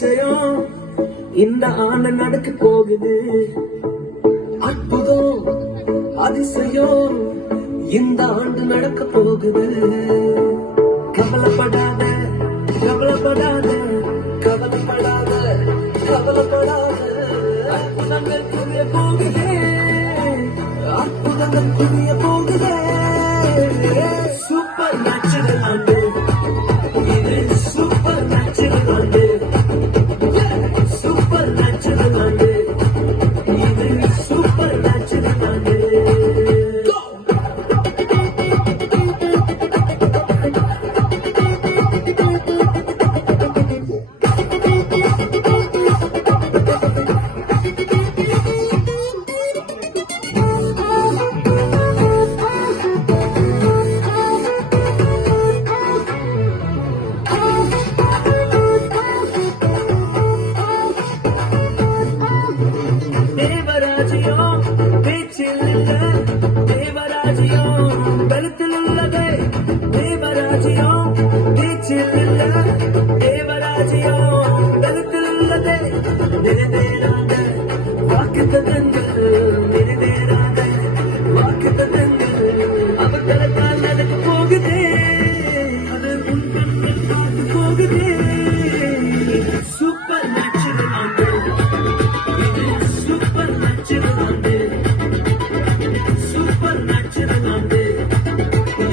அதிசயம் இந்த ஆண்டு நடக்க போகுது. அற்புதம் அதிசயம் இந்த ஆண்டு நடக்க போகுது. கவலைப்படாத கவலைப்படாத கவலைப்படாத கவலைப்படாத அற்புதங்கள் புரிய போகுதே, அற்புதங்கள் புரிய போகுதே. சூப்பர் நேச்சுரல் ஆண்டு இது, சூப்பர் நேச்சுரல் ஆண்டு, சூப்பர் நேச்சுரல் ஆண்டு இது, சூப்பர் நேச்சுரல் ஆண்டு. தேவராஜ்யம் பேச்சில் இல்ல, தேவராஜ்யம் பலத்தில் உள்ளதே. தேவராஜ்யம் பேச்சில் இல்ல, தேவராஜ்யம் பலத்தில் உள்ளதே. நிறைவேறாத வாக்குத்தத்தங்கள், நிறைவேறாத வாக்குத்தத்தங்கள் அவர்களுக்கால் நடக்க போகுதே. அது உன் கண்கள் பார்த்து போகுதே. சூப்பர் நேச்சுரல் ஆண்டு, சூப்பர் நேச்சுரல் ஆண்டு, சூப்பர் நேச்சுரல் ஆண்டு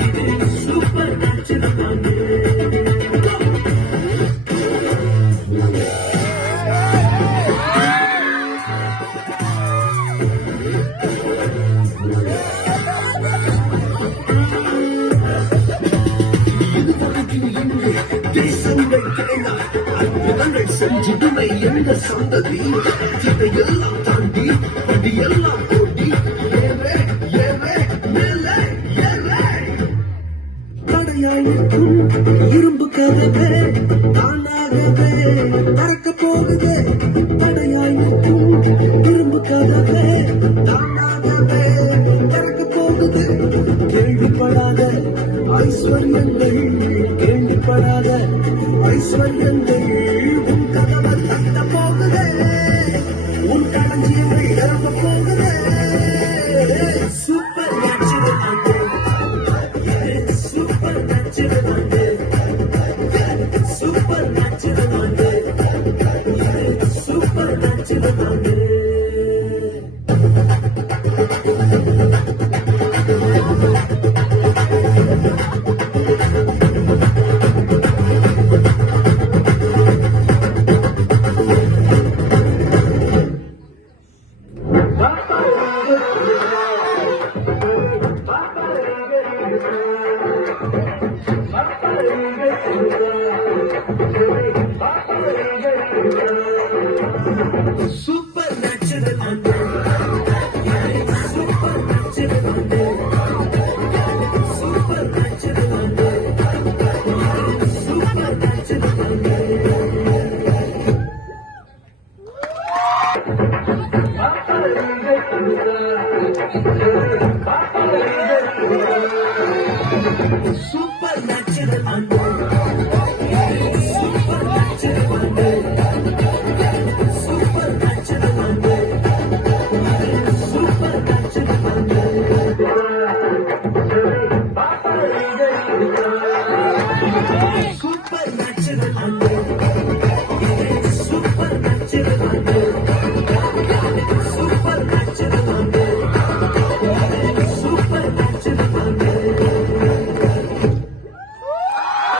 இது, சூப்பர் நேச்சுரல் ஆண்டு. தேசங்கள் கிடைந்தால் அற்புதங்கள் செஞ்சிடுமை எந்த சந்ததி. இதையெல்லாம் தாண்டி படியெல்லாம் ஓடி ஏவே ஏவே மேலே ஏவே. தடையாயிருக்கும் இரும்பு கதவே தானாகவே திறக்க போகுது. தடையாயிருக்கும் இரும்பு கதவே தானாகவே திறக்க போகுது. கேள்விப்படாத ஐஸ்வர்யங்கள், கேள்விப்படாத ஐஸ்வர்யங்கள் உன் கதவை தட்ட போகுதே. உன் களஞ்சியங்கள் நிரம்ப போகுதே. சூப்பர் நேச்சுரல் ஆண்டு இது, சூப்பர் நேச்சுரல் ஆண்டு, சூப்பர் நேச்சுரல் ஆண்டு இது, சூப்பர் நேச்சுரல் ஆண்டு. சூப்பர் நேச்சுரல் ஆண்டு, சூப்பர் நேச்சுரல் ஆண்டு, சூப்பர் நேச்சுரல் ஆண்டு, சூப்பர் நேச்சுரல் ஆண்டு. சூப்பர் நேச்சுரல் ஆண்டு, சூப்பர் நேச்சுரல் ஆண்டு, சூப்பர் நேச்சுரல் ஆண்டு, சூப்பர் நேச்சுரல் ஆண்டு. சூப்பர் நேச்சுரல் ஆண்டு இது, சூப்பர் நேச்சுரல் ஆண்டு.